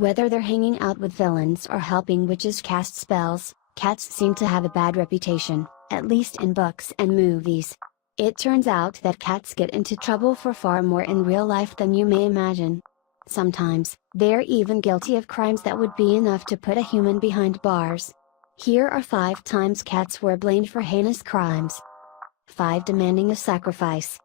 Whether they're hanging out with villains or helping witches cast spells, cats seem to have a bad reputation, at least in books and movies. It turns out that cats get into trouble for far more in real life than you may imagine. Sometimes, they're even guilty of crimes that would be enough to put a human behind bars. Here are 5 times cats were blamed for heinous crimes. 5. Demanding a sacrifice.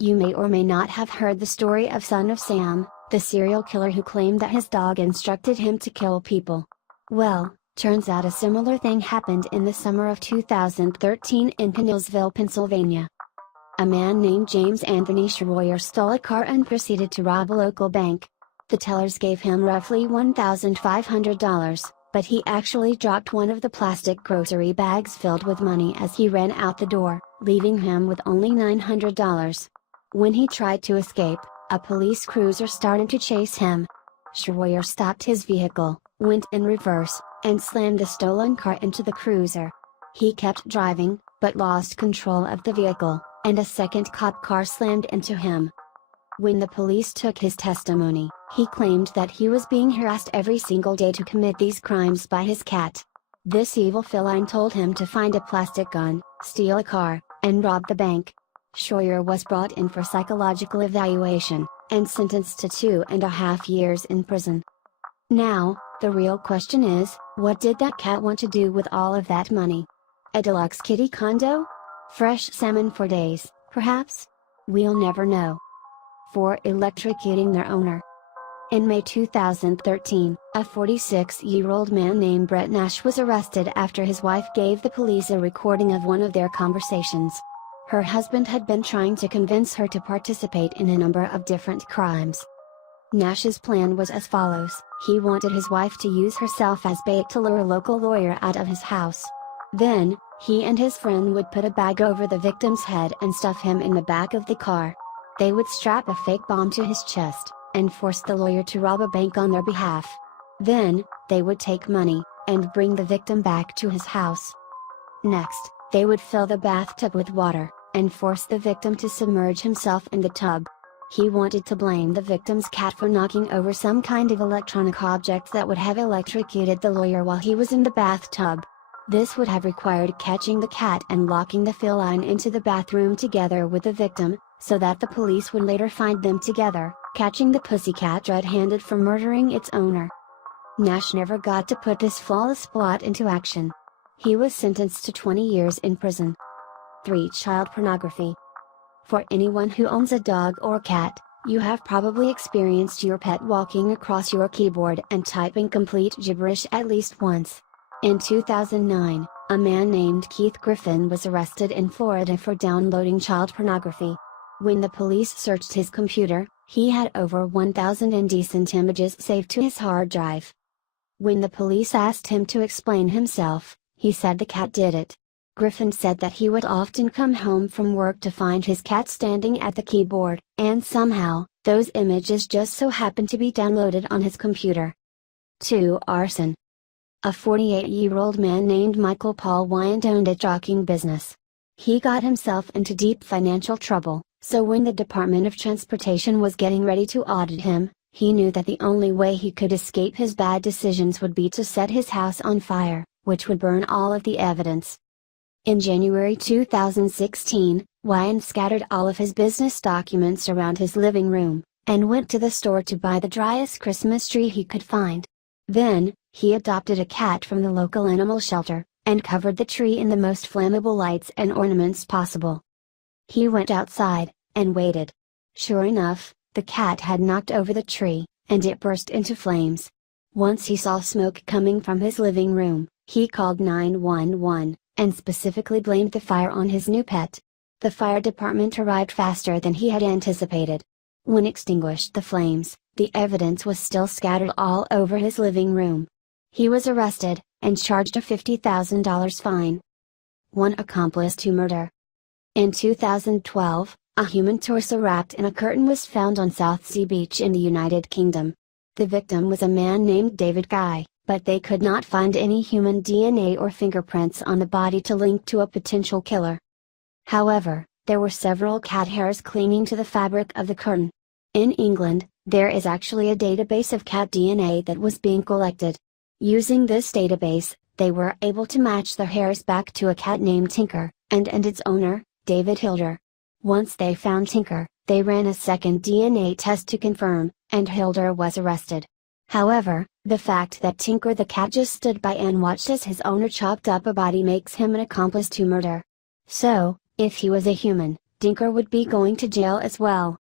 You may or may not have heard the story of Son of Sam, the serial killer who claimed that his dog instructed him to kill people. Well, turns out a similar thing happened in the summer of 2013 in Connellsville, Pennsylvania. A man named James Anthony Schroyer stole a car and proceeded to rob a local bank. The tellers gave him roughly $1,500, but he actually dropped one of the plastic grocery bags filled with money as he ran out the door, leaving him with only $900. When he tried to escape, a police cruiser started to chase him. Schroyer stopped his vehicle, went in reverse, and slammed the stolen car into the cruiser. He kept driving, but lost control of the vehicle, and a second cop car slammed into him. When the police took his testimony, he claimed that he was being harassed every single day to commit these crimes by his cat. This evil feline told him to find a plastic gun, steal a car, and rob the bank. Schroyer was brought in for psychological evaluation, and sentenced to 2.5 years in prison. Now, the real question is, what did that cat want to do with all of that money? A deluxe kitty condo? Fresh salmon for days, perhaps? We'll never know. 4. Electrocuting their owner. In May 2013, a 46-year-old man named Brett Nash was arrested after his wife gave the police a recording of one of their conversations. Her husband had been trying to convince her to participate in a number of different crimes. Nash's plan was as follows: he wanted his wife to use herself as bait to lure a local lawyer out of his house. Then, he and his friend would put a bag over the victim's head and stuff him in the back of the car. They would strap a fake bomb to his chest, and force the lawyer to rob a bank on their behalf. Then, they would take money, and bring the victim back to his house. Next, they would fill the bathtub with water, and force the victim to submerge himself in the tub. He wanted to blame the victim's cat for knocking over some kind of electronic object that would have electrocuted the lawyer while he was in the bathtub. This would have required catching the cat and locking the feline into the bathroom together with the victim, so that the police would later find them together, catching the pussycat red-handed for murdering its owner. Nash never got to put this flawless plot into action. He was sentenced to 20 years in prison. 3. Child pornography. For anyone who owns a dog or cat, you have probably experienced your pet walking across your keyboard and typing complete gibberish at least once. In 2009, a man named Keith Griffin was arrested in Florida for downloading child pornography. When the police searched his computer, he had over 1,000 indecent images saved to his hard drive. When the police asked him to explain himself, he said the cat did it. Griffin said that he would often come home from work to find his cat standing at the keyboard, and somehow, those images just so happened to be downloaded on his computer. 2. Arson. A 48-year-old man named Michael Paul Wyant owned a trucking business. He got himself into deep financial trouble, so when the Department of Transportation was getting ready to audit him, he knew that the only way he could escape his bad decisions would be to set his house on fire, which would burn all of the evidence. In January 2016, Wyant scattered all of his business documents around his living room, and went to the store to buy the driest Christmas tree he could find. Then, he adopted a cat from the local animal shelter, and covered the tree in the most flammable lights and ornaments possible. He went outside, and waited. Sure enough, the cat had knocked over the tree, and it burst into flames. Once he saw smoke coming from his living room, he called 911, and specifically blamed the fire on his new pet. The fire department arrived faster than he had anticipated. When extinguished the flames, the evidence was still scattered all over his living room. He was arrested, and charged a $50,000 fine. 1. Accomplice to murder. In 2012, a human torso wrapped in a curtain was found on Southsea Beach in the United Kingdom. The victim was a man named David Guy, but they could not find any human DNA or fingerprints on the body to link to a potential killer. However, there were several cat hairs clinging to the fabric of the curtain. In England, There is actually a database of cat DNA that was being collected. Using this database, they were able to match their hairs back to a cat named Tinker, and its owner, David Hilder. Once they found Tinker, they ran a second DNA test to confirm, and Hilder was arrested. However, the fact that Tinker the cat just stood by and watched as his owner chopped up a body makes him an accomplice to murder. So, if he was a human, Tinker would be going to jail as well.